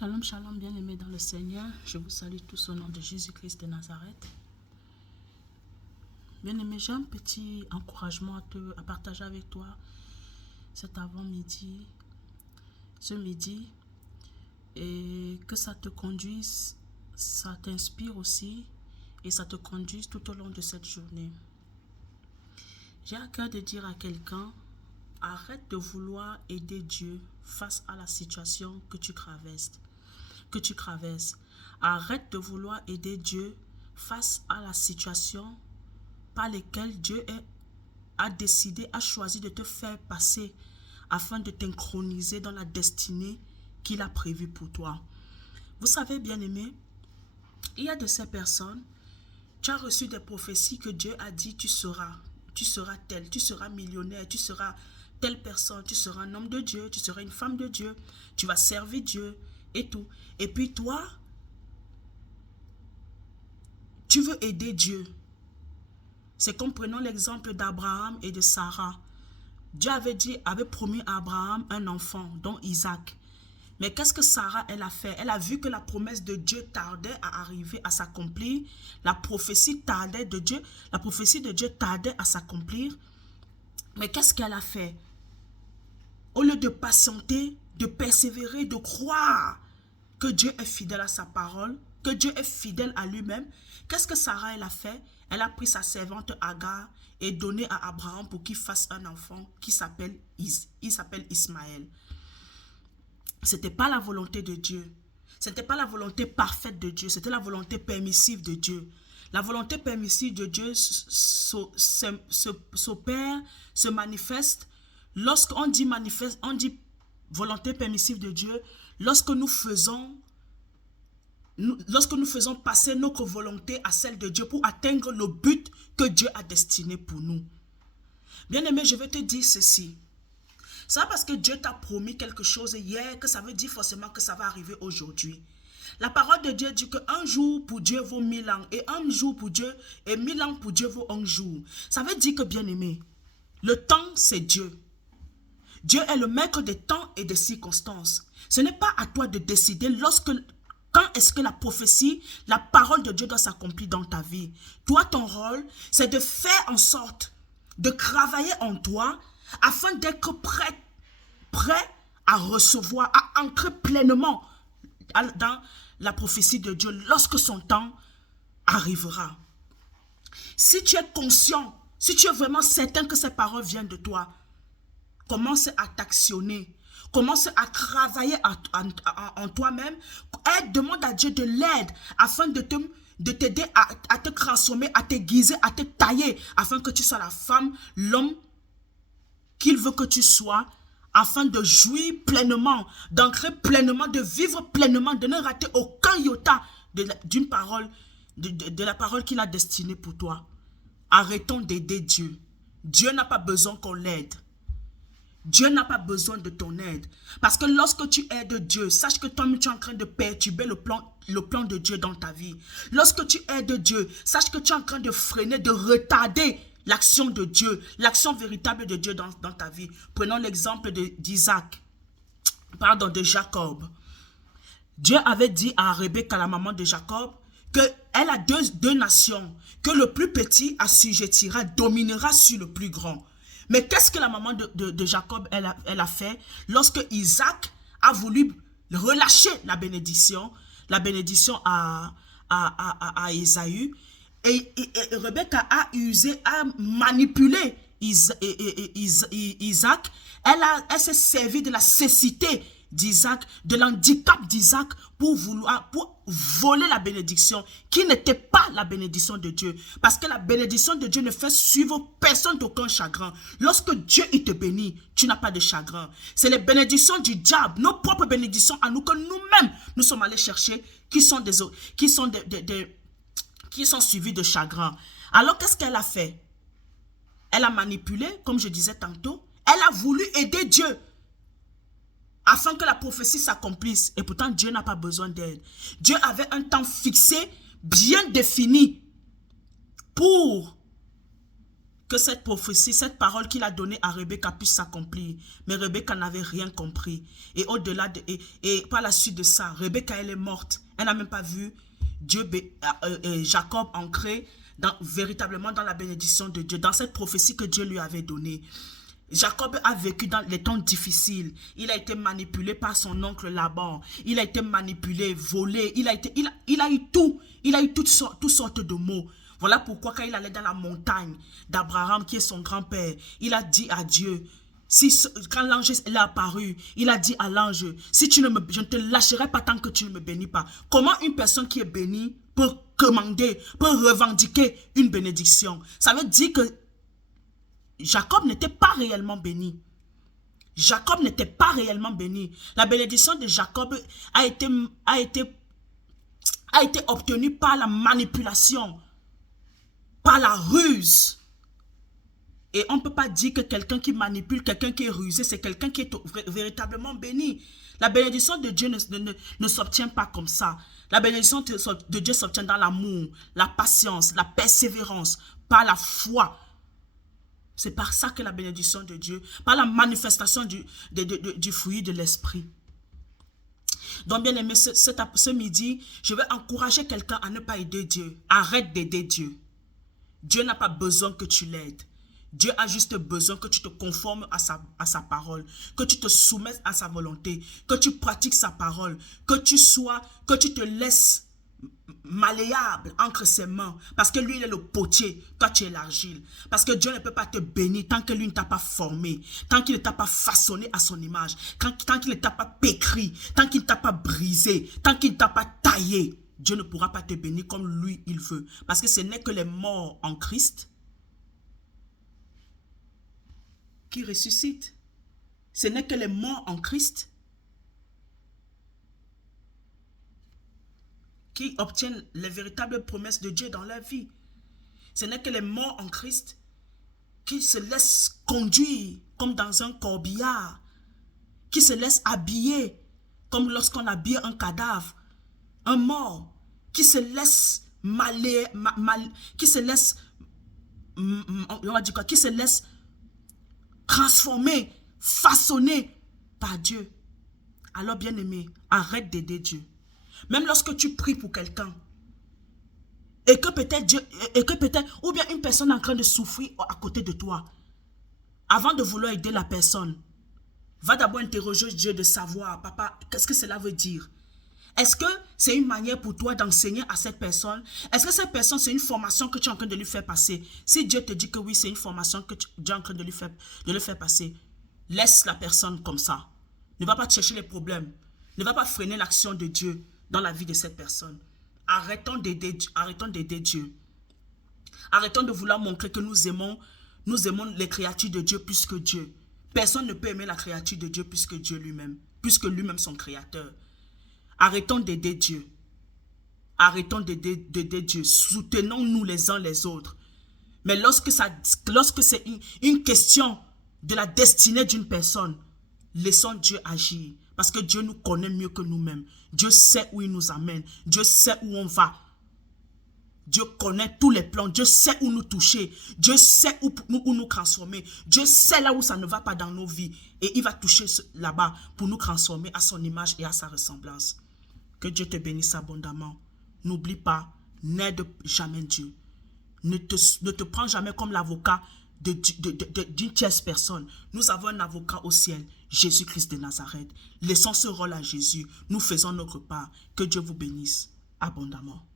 Shalom, shalom, bien-aimés dans le Seigneur. Je vous salue tous au nom de Jésus-Christ de Nazareth. Bien-aimé, j'ai un petit encouragement à partager avec toi cet avant-midi, ce midi, et que ça te conduise, ça t'inspire aussi, et ça te conduise tout au long de cette journée. J'ai à cœur de dire à quelqu'un, arrête de vouloir aider Dieu face à la situation que tu traverses. Arrête de vouloir aider Dieu face à la situation par laquelle Dieu a décidé, a choisi de te faire passer afin de t'inchroniser dans la destinée qu'il a prévue pour toi. Vous savez, bien-aimés, il y a de ces personnes, tu as reçu des prophéties que Dieu a dit tu seras tel, tu seras millionnaire, tu seras telle personne, tu seras un homme de Dieu, tu seras une femme de Dieu, tu vas servir Dieu et tout. Et puis toi, tu veux aider Dieu. C'est comme prenons l'exemple d'Abraham et de Sarah. Dieu avait promis à Abraham un enfant, dont Isaac. Mais qu'est-ce que Sarah, elle a fait? Elle a vu que la promesse de Dieu tardait à arriver, à s'accomplir. La prophétie de Dieu tardait à s'accomplir. Mais qu'est-ce qu'elle a fait? Au lieu de patienter, de persévérer, de croire que Dieu est fidèle à sa parole, que Dieu est fidèle à lui-même, qu'est-ce que Sarah, elle a fait? Elle a pris sa servante Agar et donné à Abraham pour qu'il fasse un enfant qui s'appelle Ismaël. Ce n'était pas la volonté de Dieu. Ce n'était pas la volonté parfaite de Dieu. C'était la volonté permissive de Dieu. La volonté permissive de Dieu s'opère, se manifeste. Lorsqu'on dit manifeste, on dit volonté permissive de Dieu. Lorsque nous faisons passer notre volonté à celle de Dieu pour atteindre le but que Dieu a destiné pour nous. Bien-aimé, je vais te dire ceci. C'est pas parce que Dieu t'a promis quelque chose hier que ça veut dire forcément que ça va arriver aujourd'hui. La parole de Dieu dit qu'un jour pour Dieu vaut 1000 ans et un jour pour Dieu et 1000 ans pour Dieu vaut un jour. Ça veut dire que, bien-aimé, le temps c'est Dieu. Dieu est le maître des temps et des circonstances. Ce n'est pas à toi de décider quand est-ce que la prophétie, la parole de Dieu doit s'accomplir dans ta vie. Toi, ton rôle, c'est de faire en sorte de travailler en toi afin d'être prêt à recevoir, à entrer pleinement dans la prophétie de Dieu lorsque son temps arrivera. Si tu es conscient, si tu es vraiment certain que ces paroles viennent de toi, commence à t'actionner. Commence à travailler en toi-même. Demande à Dieu de l'aide afin de t'aider à te transformer, à t'aiguiser, à te tailler, afin que tu sois la femme, l'homme qu'il veut que tu sois, afin de jouir pleinement, d'ancrer pleinement, de vivre pleinement, de ne rater aucun iota d'une parole, de la parole qu'il a destinée pour toi. Arrêtons d'aider Dieu. Dieu n'a pas besoin qu'on l'aide. Dieu n'a pas besoin de ton aide. Parce que lorsque tu aides Dieu, sache que toi-même tu es en train de perturber le plan de Dieu dans ta vie. Lorsque tu aides Dieu, sache que tu es en train de freiner, de retarder l'action de Dieu, l'action véritable de Dieu dans ta vie. Prenons l'exemple de Jacob. Dieu avait dit à Rebecca, la maman de Jacob, qu'elle a deux nations, que le plus petit assujettira, dominera sur le plus grand. Mais qu'est-ce que la maman de Jacob, elle a fait lorsque Isaac a voulu relâcher la bénédiction à Ésaü, et Rebecca a manipulé Isaac. Elle s'est servie de la cécité d'Isaac, de l'handicap d'Isaac pour voler la bénédiction qui n'était pas la bénédiction de Dieu. Parce que la bénédiction de Dieu ne fait suivre personne d'aucun chagrin. Lorsque Dieu il te bénit, tu n'as pas de chagrin. C'est les bénédictions du diable, nos propres bénédictions à nous que nous-mêmes nous sommes allés chercher qui sont suivies de chagrin. Alors qu'est-ce qu'elle a fait? Elle a manipulé, comme je disais tantôt. Elle a voulu aider Dieu afin que la prophétie s'accomplisse. Et pourtant, Dieu n'a pas besoin d'aide. Dieu avait un temps fixé, bien défini, pour que cette prophétie, cette parole qu'il a donnée à Rebecca puisse s'accomplir. Mais Rebecca n'avait rien compris. Et au-delà et par la suite de ça, Rebecca, elle est morte. Elle n'a même pas vu Jacob ancré véritablement dans la bénédiction de Dieu, dans cette prophétie que Dieu lui avait donnée. Jacob a vécu dans les temps difficiles. Il a été manipulé par son oncle Laban. Il a été manipulé, volé. Il a eu tout. Il a eu toutes sortes de maux. Voilà pourquoi quand il allait dans la montagne d'Abraham, qui est son grand-père, il a dit à Dieu, quand l'ange est apparu, il a dit à l'ange, si je ne te lâcherai pas tant que tu ne me bénis pas. Comment une personne qui est bénie peut commander, peut revendiquer une bénédiction? Ça veut dire que Jacob n'était pas réellement béni. Jacob n'était pas réellement béni. La bénédiction de Jacob a été obtenue par la manipulation, par la ruse. Et on ne peut pas dire que quelqu'un qui manipule, quelqu'un qui est rusé, c'est quelqu'un qui est véritablement béni. La bénédiction de Dieu ne s'obtient pas comme ça. La bénédiction de Dieu s'obtient dans l'amour, la patience, la persévérance, par la foi. C'est par ça que la bénédiction de Dieu, par la manifestation du fruit de l'esprit. Donc, bien aimé, ce midi, je vais encourager quelqu'un à ne pas aider Dieu. Arrête d'aider Dieu. Dieu n'a pas besoin que tu l'aides. Dieu a juste besoin que tu te conformes à sa parole, que tu te soumettes à sa volonté, que tu pratiques sa parole, que tu te laisses malléable entre ses mains, parce que lui il est le potier, toi tu es l'argile, parce que Dieu ne peut pas te bénir tant que lui ne t'a pas formé, tant qu'il ne t'a pas façonné à son image, tant qu'il ne t'a pas pécri, tant qu'il ne t'a pas brisé, tant qu'il ne t'a pas taillé. Dieu ne pourra pas te bénir comme lui il veut, parce que ce n'est que les morts en Christ qui ressuscitent. Ce n'est que les morts en Christ qui obtiennent les véritables promesses de Dieu dans leur vie. Ce n'est que les morts en Christ qui se laissent conduire comme dans un corbillard, qui se laissent habiller comme lorsqu'on habille un cadavre, un mort, qui se laisse qui se laisse transformer, façonner par Dieu. Alors bien aimé, arrête d'aider Dieu. Même lorsque tu pries pour quelqu'un, et que peut-être, ou bien une personne est en train de souffrir à côté de toi, avant de vouloir aider la personne, va d'abord interroger Dieu de savoir, papa, qu'est-ce que cela veut dire? Est-ce que c'est une manière pour toi d'enseigner à cette personne? Est-ce que cette personne, c'est une formation que tu es en train de lui faire passer? Si Dieu te dit que oui, c'est une formation que tu es en train de le faire passer, laisse la personne comme ça. Ne va pas chercher les problèmes. Ne va pas freiner l'action de Dieu dans la vie de cette personne. Arrêtons d'aider Dieu. Arrêtons de vouloir montrer que nous aimons les créatures de Dieu plus que Dieu. Personne ne peut aimer la créature de Dieu plus que Dieu lui-même, puisque lui-même son créateur. Arrêtons d'aider Dieu. Arrêtons d'aider Dieu. Soutenons-nous les uns les autres. Mais lorsque c'est une question de la destinée d'une personne, laissons Dieu agir. Parce que Dieu nous connaît mieux que nous-mêmes. Dieu sait où il nous amène. Dieu sait où on va. Dieu connaît tous les plans. Dieu sait où nous toucher. Dieu sait où nous transformer. Dieu sait là où ça ne va pas dans nos vies. Et il va toucher là-bas pour nous transformer à son image et à sa ressemblance. Que Dieu te bénisse abondamment. N'oublie pas, n'aide jamais Dieu. Ne te prends jamais comme l'avocat d'une tierce personne. Nous avons un avocat au ciel, Jésus-Christ de Nazareth. Laissons ce rôle à Jésus. Nous faisons notre part. Que Dieu vous bénisse abondamment.